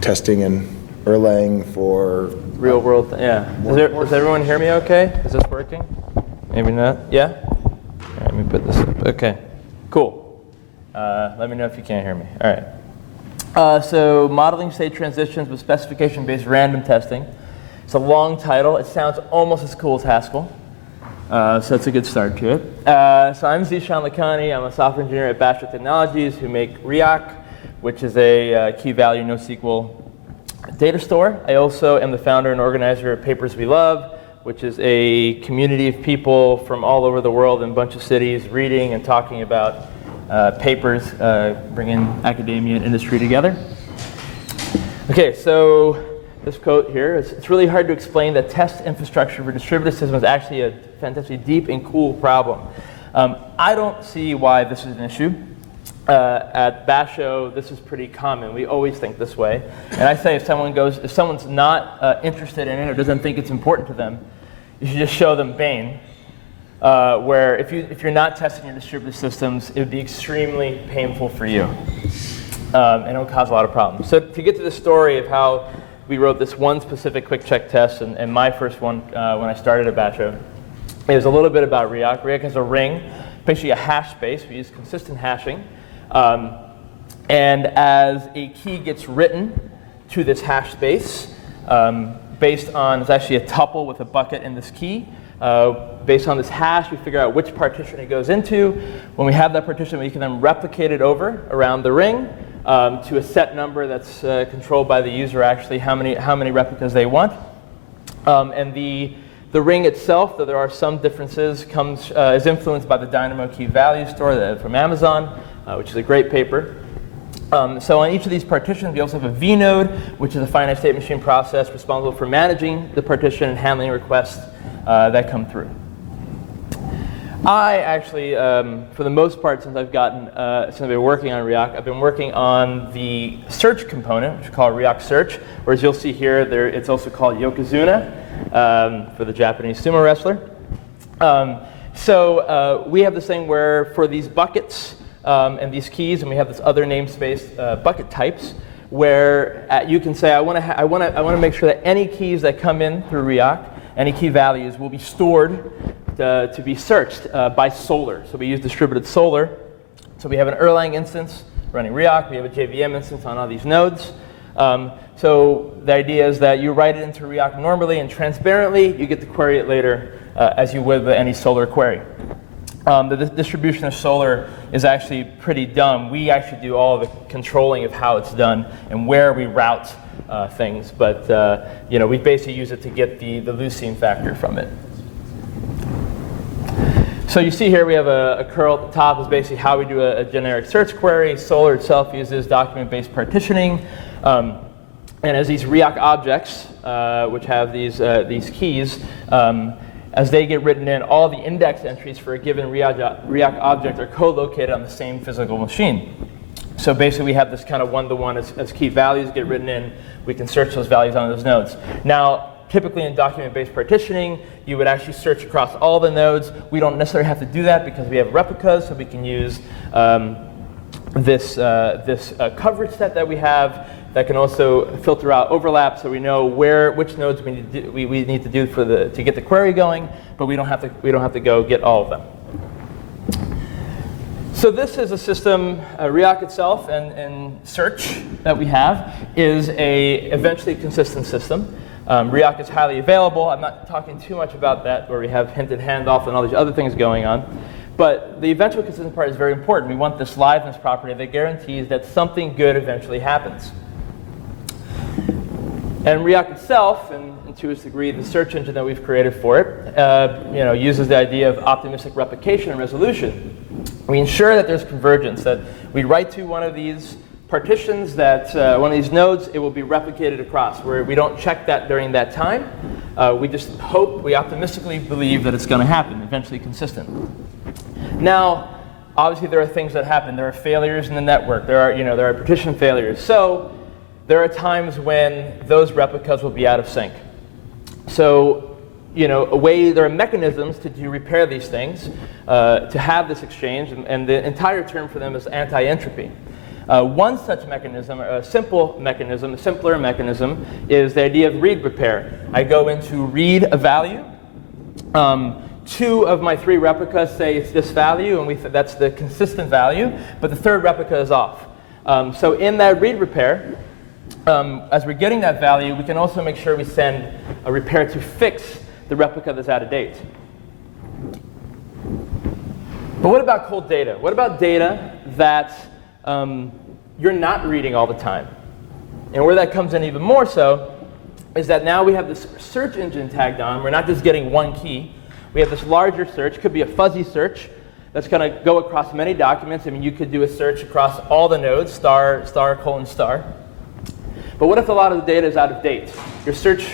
testing and Erlang for real world. Yeah. Does everyone hear me okay? Is this working? Maybe not. Yeah? All right, let me put this up. Okay. Cool. Let me know if you can't hear me. All right. So modeling state transitions with specification-based random testing. It's a long title. It sounds almost as cool as Haskell. So that's a good start to it. So I'm Zishan Lakhani. I'm a software engineer at Bachelor Technologies who make Riak, which is a key-value NoSQL data store. I also am the founder and organizer of Papers We Love, which is a community of people from all over the world in a bunch of cities reading and talking about papers, bringing academia and industry together. Okay, so this quote here, it's really hard to explain that test infrastructure for distributed systems is actually a fantastically deep and cool problem. I don't see why this is an issue. At Basho, this is pretty common. We always think this way. And I say if someone's not interested in it or doesn't think it's important to them, you should just show them Bane, where if you're not testing your distributed systems, it would be extremely painful for you. And it will cause a lot of problems. So to get to the story of how we wrote this one specific quick check test, and my first one when I started at Basho, it was a little bit about Riak. Riak has a ring, basically a hash space. We use consistent hashing. And as a key gets written to this hash space, based on, it's actually a tuple with a bucket in this key. Based on this hash, we figure out which partition it goes into. When we have that partition, we can then replicate it over around the ring to a set number that's controlled by the user, actually, how many replicas they want. And the ring itself, though there are some differences, is influenced by the Dynamo KeyValueStore from Amazon, which is a great paper. So on each of these partitions, we also have a vnode, which is a finite state machine process responsible for managing the partition and handling requests that come through. I actually, for the most part, since I've been working on Riak, I've been working on the search component, which we call Riak Search. Whereas you'll see here, it's also called Yokozuna for the Japanese sumo wrestler. So we have this thing where for these buckets and these keys, and we have this other namespace bucket types, where you can say, I want to make sure that any keys that come in through Riak, any key values, will be stored to be searched by Solr. So we use distributed Solr. So we have an Erlang instance running Riak. We have a JVM instance on all these nodes. So the idea is that you write it into Riak normally and transparently. You get to query it later as you would with any Solr query. The distribution of Solr is actually pretty dumb. We actually do all of the controlling of how it's done and where we route things. But we basically use it to get the leucine factor from it. So you see here we have a curl at the top is basically how we do a generic search query. Solr itself uses document-based partitioning. And as these Riak objects, which have these keys, as they get written in, all the index entries for a given Riak object are co-located on the same physical machine. So basically we have this kind of one-to-one as key values get written in, we can search those values on those nodes. Now, typically in document-based partitioning, you would actually search across all the nodes. We don't necessarily have to do that because we have replicas, so we can use this coverage set that we have that can also filter out overlap, so we know which nodes we need to do to get the query going, but we don't have to go get all of them. So this is a system, Riak itself and search that we have is a eventually consistent system. Riak is highly available. I'm not talking too much about that, where we have hinted handoff and all these other things going on. But the eventual consistent part is very important. We want this liveness property that guarantees that something good eventually happens. And Riak itself, and to a degree, the search engine that we've created for it, uses the idea of optimistic replication and resolution. We ensure that there's convergence, that we write to one of these partitions, that one of these nodes, it will be replicated across, where we don't check that during that time. We just we optimistically believe that it's going to happen, eventually consistent. Now, obviously there are things that happen. There are failures in the network. There are partition failures. So there are times when those replicas will be out of sync. So, there are mechanisms to repair these things, to have this exchange, and the entire term for them is anti-entropy. One such mechanism, a simple mechanism, a simpler mechanism, is the idea of read repair. I go in to read a value. 2 of my 3 replicas say it's this value, and that's the consistent value, but the 3rd replica is off. So in that read repair, as we're getting that value, we can also make sure we send a repair to fix the replica that's out of date. But what about cold data? What about data that you're not reading all the time? And where that comes in even more so is that now we have this search engine tagged on. We're not just getting one key. We have this larger search. Could be a fuzzy search that's going to go across many documents. I mean, you could do a search across all the nodes, star, star, colon, star. But what if a lot of the data is out of date? Your search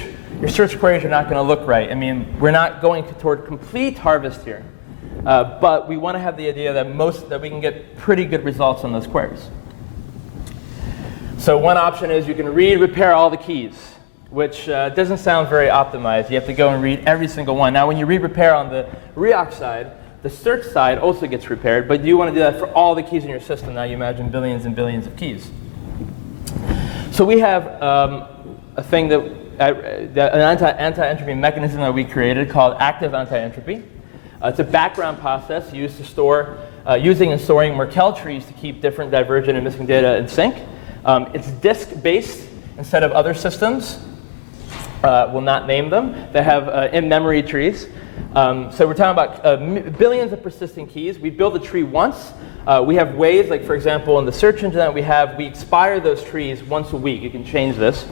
queries are not going to look right. I mean, we're not going toward complete harvest here. But we want to have the idea that we can get pretty good results on those queries. So one option is you can read, repair all the keys, which doesn't sound very optimized. You have to go and read every single one. Now, when you read repair on the React side, the search side also gets repaired, but you want to do that for all the keys in your system. Now you imagine billions and billions of keys. So we have a thing that an anti-entropy mechanism that we created called active anti-entropy. It's a background process used to store, using and storing Immortelle trees to keep different divergent and missing data in sync. It's disk-based instead of other systems. We'll not name them. They have in-memory trees. So we're talking about billions of persistent keys. We build a tree once. We have ways, like for example, in the search engine that we expire those trees once a week. You can change this.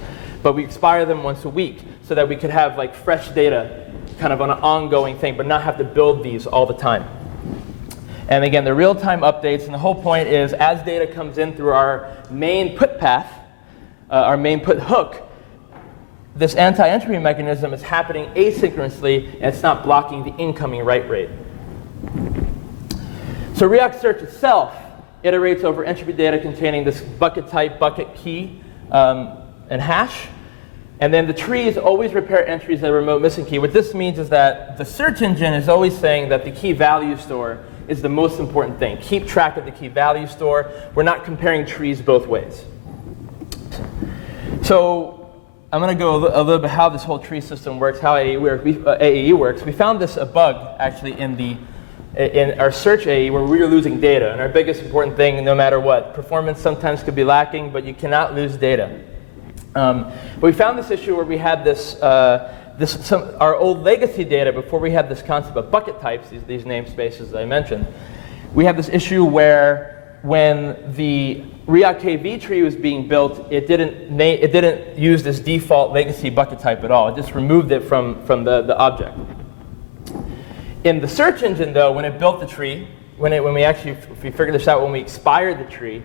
But we expire them once a week so that we could have like fresh data kind of on an ongoing thing, but not have to build these all the time. And again, the real-time updates, and the whole point is as data comes in through our main put path, our main put hook, this anti-entropy mechanism is happening asynchronously, and it's not blocking the incoming write rate. So React Search itself iterates over entropy data containing this bucket type, bucket key, and hash. And then the trees always repair entries that remote missing key. What this means is that the search engine is always saying that the key value store is the most important thing. Keep track of the key value store. We're not comparing trees both ways. So I'm going to go a little bit how this whole tree system works, how AE works. We found this a bug actually in our search AE where we were losing data. And our biggest important thing, no matter what, performance sometimes could be lacking, but you cannot lose data. But we found this issue where we had our old legacy data before we had this concept of bucket types, these namespaces that I mentioned. We have this issue where when the React KV tree was being built, it didn't use this default legacy bucket type at all. It just removed it from the object. In the search engine, though, when it built the tree, we figured this out when we expired the tree,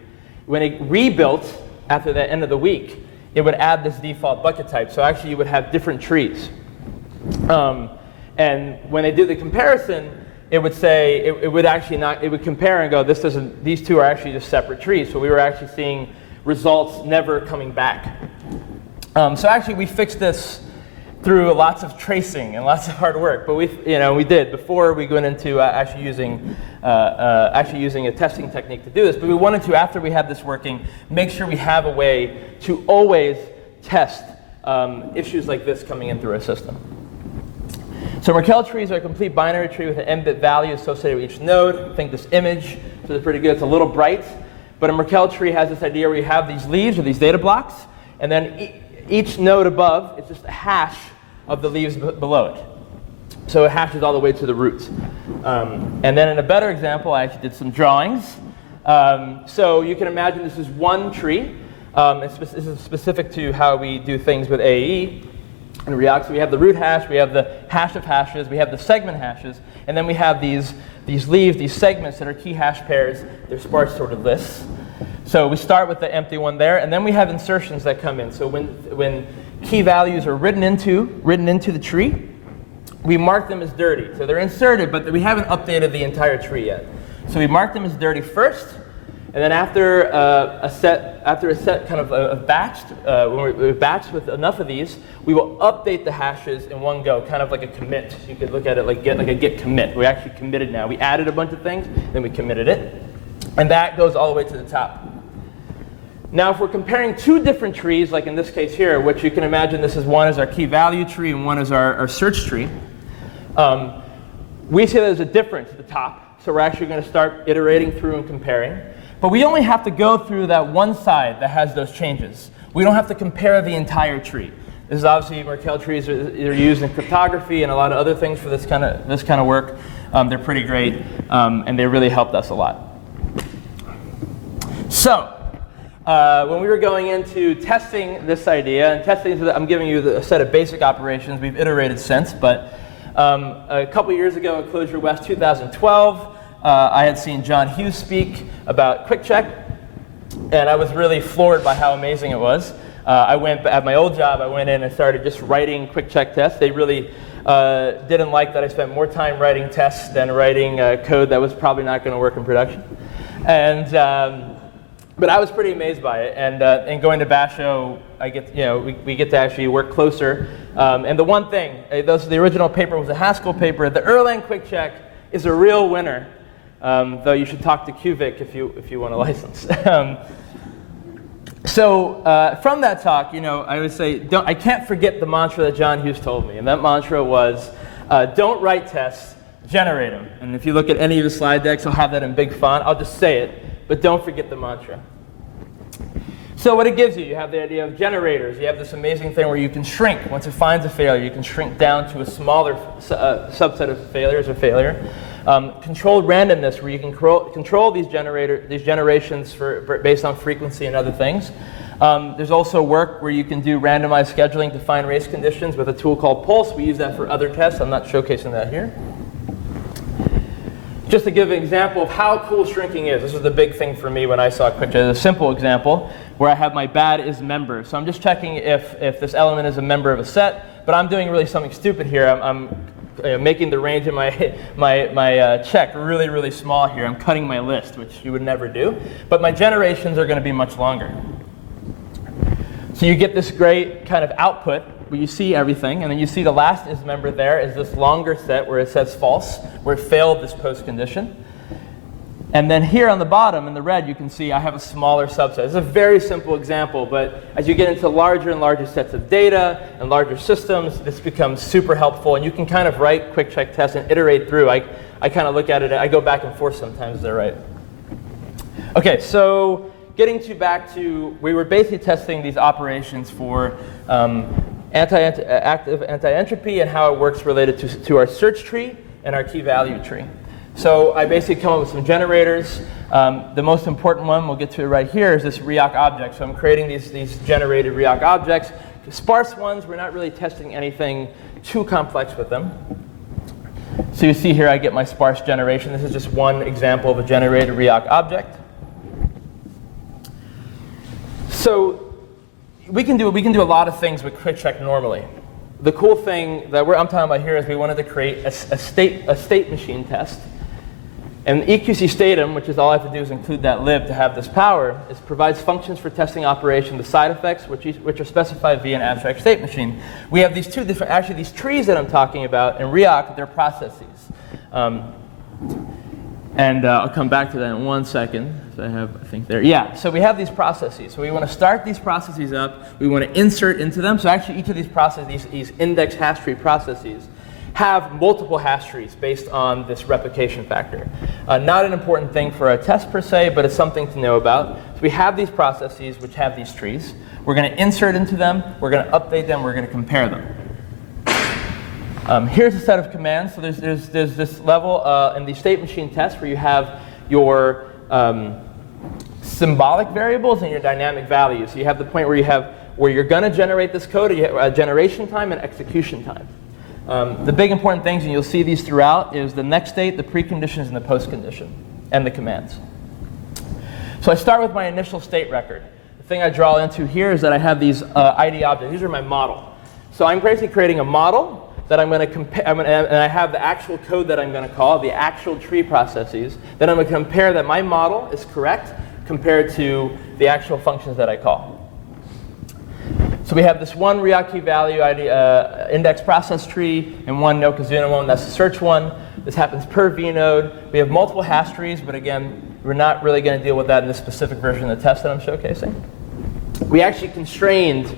when it rebuilt after the end of the week, it would add this default bucket type. So actually, you would have different trees. And when they do the comparison, it would say it would compare and go, these two are actually just separate trees. So we were actually seeing results never coming back. So actually, we fixed this through lots of tracing and lots of hard work. But we did before we went into actually using a testing technique to do this. But we wanted to, after we had this working, make sure we have a way to always test issues like this coming in through our system. So Raquel trees are a complete binary tree with an n-bit value associated with each node. I think this image is pretty good. It's a little bright. But a Raquel tree has this idea where you have these leaves or these data blocks, and then each node above is just a hash of the leaves below it. So it hashes all the way to the root. And then in a better example, I actually did some drawings. So you can imagine this is one tree. This is specific to how we do things with AE and React. So we have the root hash, we have the hash of hashes, we have the segment hashes, and then we have these leaves, these segments that are key hash pairs. They're sparse sorted lists. So we start with the empty one there, and then we have insertions that come in. So when key values are written into the tree, we mark them as dirty. So they're inserted, but we haven't updated the entire tree yet. So we mark them as dirty first, and then after a set kind of batched, when we're batched with enough of these, we will update the hashes in one go, kind of like a commit. You could look at it like a git commit. We actually committed now. We added a bunch of things, then we committed it, and that goes all the way to the top. Now, if we're comparing two different trees, like in this case here, which you can imagine this is one is our key value tree and one is our search tree, we see there's a difference at the top. So we're actually going to start iterating through and comparing. But we only have to go through that one side that has those changes. We don't have to compare the entire tree. This is obviously Immortelle Trees are used in cryptography and a lot of other things for this kind of work. They're pretty great, and they really helped us a lot. So, when we were going into testing this idea, and testing, I'm giving you a set of basic operations. We've iterated since, but a couple years ago at Clojure West 2012, I had seen John Hughes speak about Quick Check, and I was really floored by how amazing it was. At my old job, I went in and started just writing Quick Check tests. They really didn't like that I spent more time writing tests than writing code that was probably not going to work in production. But I was pretty amazed by it, and going to Basho, we get to actually work closer. And the one thing, the original paper was a Haskell paper. The Erlang Quick Check is a real winner, though you should talk to QVic if you want a license. So from that talk, I would say I can't forget the mantra that John Hughes told me, and that mantra was, don't write tests, generate them. And if you look at any of the slide decks, I'll have that in big font. I'll just say it. But don't forget the mantra. So what it gives you have the idea of generators. You have this amazing thing where you can shrink. Once it finds a failure, you can shrink down to a smaller subset of failures or failure. Controlled randomness, where you can control these generations based on frequency and other things. There's also work where you can do randomized scheduling to find race conditions with a tool called Pulse. We use that for other tests. I'm not showcasing that here. Just to give an example of how cool shrinking is, this was the big thing for me when I saw Quick Check. A simple example where I have my bad is member. So I'm just checking if this element is a member of a set, but I'm doing really something stupid here. I'm making the range of my check really, really small here. I'm cutting my list, which you would never do. But my generations are going to be much longer. So you get this great kind of output where you see everything, and then you see the last is member there is this longer set where it says false, where it failed this post condition. And then here on the bottom in the red, you can see I have a smaller subset. It's a very simple example, but as you get into larger and larger sets of data and larger systems, this becomes super helpful, and you can kind of write Quick Check tests and iterate through. I kind of look at it, I go back and forth sometimes, they're right. Okay, so getting back to, we were basically testing these operations for active anti-entropy and how it works related to our search tree and our key value tree. So I basically come up with some generators. The most important one, we'll get to it right here, is this React object. So I'm creating these generated React objects. The sparse ones, we're not really testing anything too complex with them. So you see here I get my sparse generation. This is just one example of a generated React object. So we can do a lot of things with Quick Check normally. The cool thing that I'm talking about here is we wanted to create a state machine test. And EQC statum, which is all I have to do is include that lib to have this power, provides functions for testing operation, the side effects, which are specified via an abstract state machine. We have these two different, actually these trees that I'm talking about in React, they're processes. And I'll come back to that in 1 second. So I think there. Yeah, so we have these processes. So we want to start these processes up. We want to insert into them. So actually each of these processes, these index hash tree processes, have multiple hash trees based on this replication factor. Not an important thing for a test per se, but it's something to know about. So we have these processes which have these trees. We're going to insert into them. We're going to update them. We're going to compare them. Here's a set of commands. So there's this level in the state machine test where you have your symbolic variables and your dynamic values. So you have the point where you're going to generate this code, you have generation time and execution time. The big important things, and you'll see these throughout, is the next state, the preconditions, and the post-condition, and the commands. So I start with my initial state record. The thing I draw into here is that I have these ID objects. These are my model. So I'm basically creating a model that I'm going to compare, and I have the actual code that I'm going to call, the actual tree processes. Then I'm going to compare that my model is correct compared to the actual functions that I call. So we have this one React key value ID, index process tree and one Yokozuna one, that's the search one. This happens per vnode. We have multiple hash trees, but again, we're not really going to deal with that in this specific version of the test that I'm showcasing. we actually constrained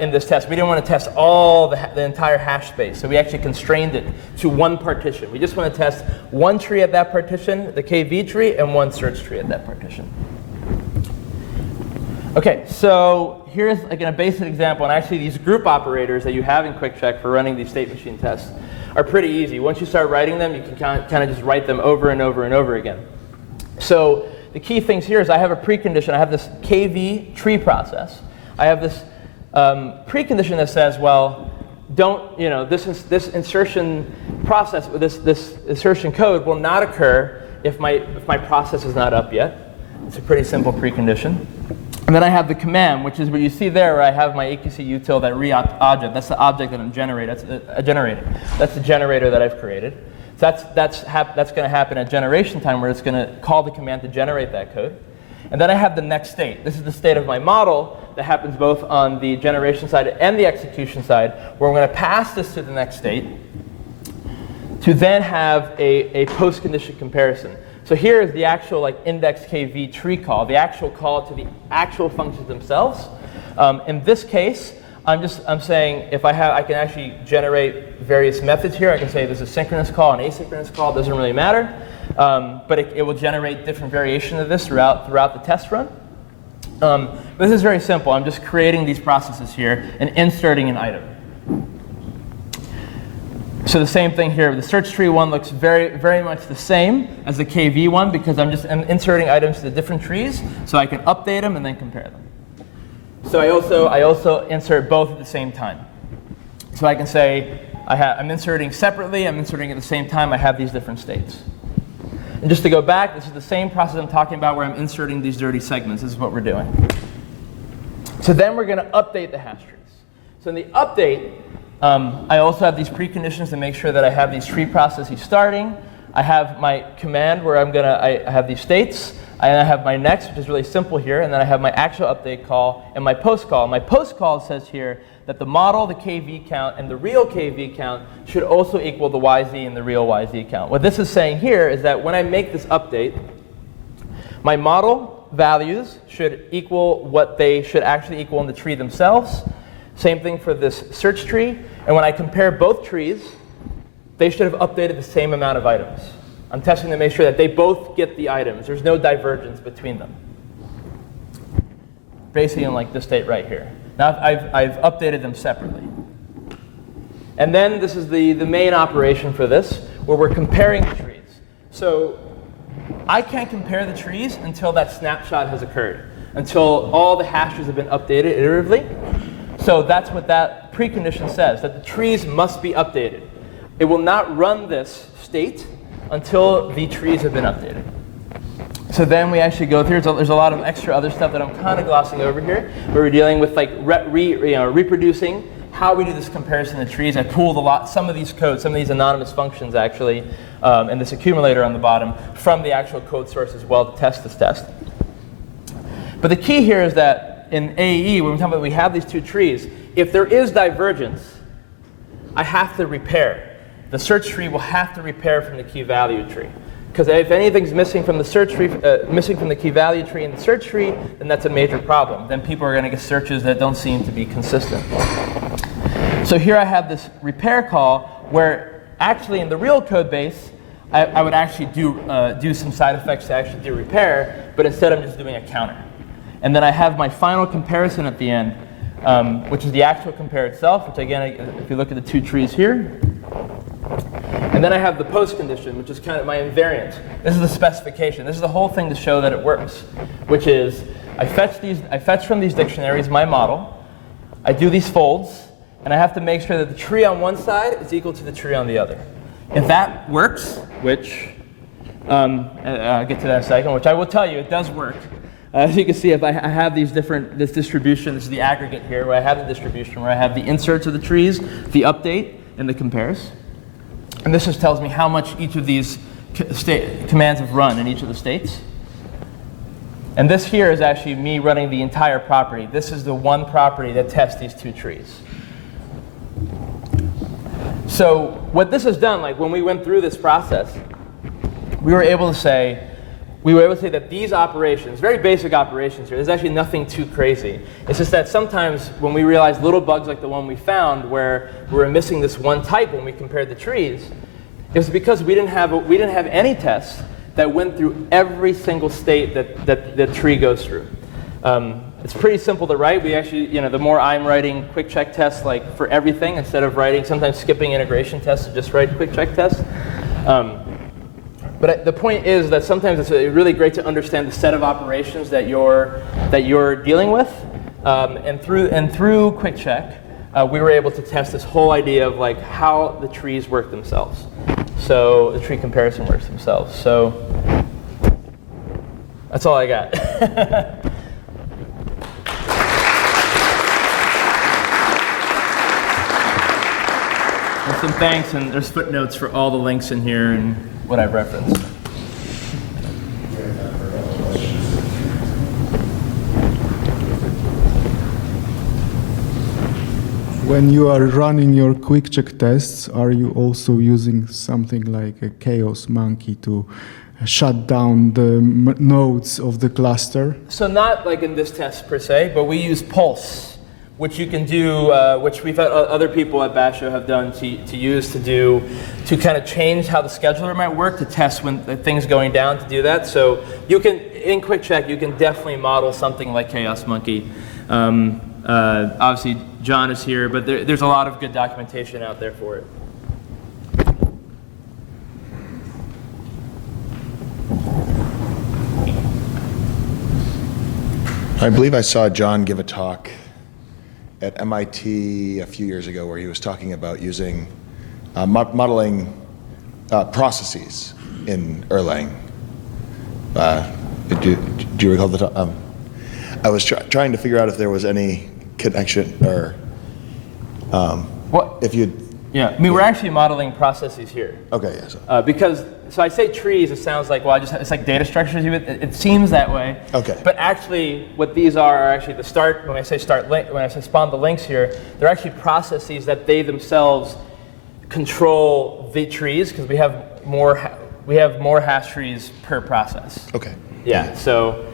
in this test. We didn't want to test all the entire hash space, so we actually constrained it to one partition. We just want to test one tree at that partition, the KV tree, and one search tree at that partition. Okay, so here's again a basic example, and actually these group operators that you have in QuickCheck for running these state machine tests are pretty easy. Once you start writing them, you can kind of just write them over and over and over again. So the key things here is I have a precondition. I have this KV tree process. I have this precondition that says, well, don't, this insertion process, this insertion code will not occur if my process is not up yet. It's a pretty simple precondition. And then I have the command, which is what you see there, where I have my AQC util, that re-object. That's the object that I'm generating. That's the generator that I've created. So that's going to happen at generation time, where it's going to call the command to generate that code. And then I have the next state. This is the state of my model that happens both on the generation side and the execution side, where I'm going to pass this to the next state to then have a post-condition comparison. So here is the actual index KV tree call, the actual call to the actual functions themselves. In this case, I'm saying if I can actually generate various methods here. I can say there's a synchronous call and asynchronous call. It doesn't really matter. But it will generate different variations of this throughout the test run. But this is very simple. I'm just creating these processes here and inserting an item. So the same thing here. The search tree one looks very, very much the same as the KV one, because I'm inserting items to the different trees, so I can update them and then compare them. So I also insert both at the same time. So I can say I'm inserting separately, I'm inserting at the same time, I have these different states. And just to go back, this is the same process I'm talking about where I'm inserting these dirty segments. This is what we're doing. So then we're going to update the hash trees. So in the update, I also have these preconditions to make sure that I have these tree processes starting. I have my command where I have these states. And I have my next, which is really simple here. And then I have my actual update call and my post call. My post call says here that the model, the KV count, and the real KV count should also equal the YZ and the real YZ count. What this is saying here is that when I make this update, my model values should equal what they should actually equal in the tree themselves. Same thing for this search tree. And when I compare both trees, they should have updated the same amount of items. I'm testing to make sure that they both get the items. There's no divergence between them. Basically in this state right here. Now I've updated them separately. And then this is the main operation for this, where we're comparing the trees. So I can't compare the trees until that snapshot has occurred, until all the hashes have been updated iteratively. So that's what that precondition says, that the trees must be updated. It will not run this state until the trees have been updated. So then we actually go through, there's a lot of extra other stuff that I'm kind of glossing over here, where we're dealing with reproducing how we do this comparison of trees. I pulled some of these codes, some of these anonymous functions actually, and this accumulator on the bottom from the actual code source as well to test this test. But the key here is that in AE, when we're talking about we have these two trees, if there is divergence, I have to repair. The search tree will have to repair from the key value tree. Because if anything's missing from the search tree, missing from the key value tree in the search tree, then that's a major problem. Then people are going to get searches that don't seem to be consistent. So here I have this repair call where actually in the real code base, I would actually do some side effects to actually do repair, but instead I'm just doing a counter. And then I have my final comparison at the end, which is the actual compare itself, which again, if you look at the two trees here. And then I have the post condition, which is kind of my invariant. This is the specification. This is the whole thing to show that it works, which is I fetch from these dictionaries my model, I do these folds, and I have to make sure that the tree on one side is equal to the tree on the other. If that works, which I'll get to that in a second, which I will tell you, it does work. As you can see, if I have this distribution, this is the aggregate here, where I have the distribution, where I have the inserts of the trees, the update, and the compares. And this just tells me how much each of these commands have run in each of the states. And this here is actually me running the entire property. This is the one property that tests these two trees. So what this has done, when we went through this process, we were able to say, we were able to say that these operations, very basic operations here, there's actually nothing too crazy. It's just that sometimes when we realize little bugs like the one we found where we were missing this one type when we compared the trees, it was because we didn't have any tests that went through every single state that the tree goes through. It's pretty simple to write. We actually, the more I'm writing quick check tests like for everything instead of writing, sometimes skipping integration tests to just write quick check tests. But the point is that sometimes it's really great to understand the set of operations that you're dealing with, and through quick check, we were able to test this whole idea of like how the trees work themselves. So the tree comparison works themselves. So that's all I got. And some thanks, and there's footnotes for all the links in here and what I've referenced. When you are running your quick check tests, are you also using something like a chaos monkey to shut down the nodes of the cluster? So not like in this test per se, but we use Pulse, which you can do, which we've had other people at Basho have done to kind of change how the scheduler might work to test when the thing's going down to do that. So you can, in quick check, you can definitely model something like Chaos Monkey. Obviously, John is here, but there's a lot of good documentation out there for it. I believe I saw John give a talk at MIT a few years ago where he was talking about using modeling processes in Erlang. Do you recall the talk? I was trying to figure out if there was any connection or What? if you. Yeah, I mean, we're actually modeling processes here. Okay, yes. So I say trees, it sounds like, well, it's like data structures. It seems that way. Okay. But actually, what these are actually the start. When I say spawn the links here, they're actually processes that they themselves control the trees because we have more hash trees per process. Okay. Yeah. So.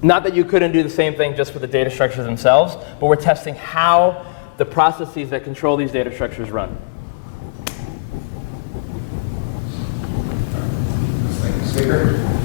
Not that you couldn't do the same thing just with the data structures themselves, but we're testing how the processes that control these data structures run. Speaker?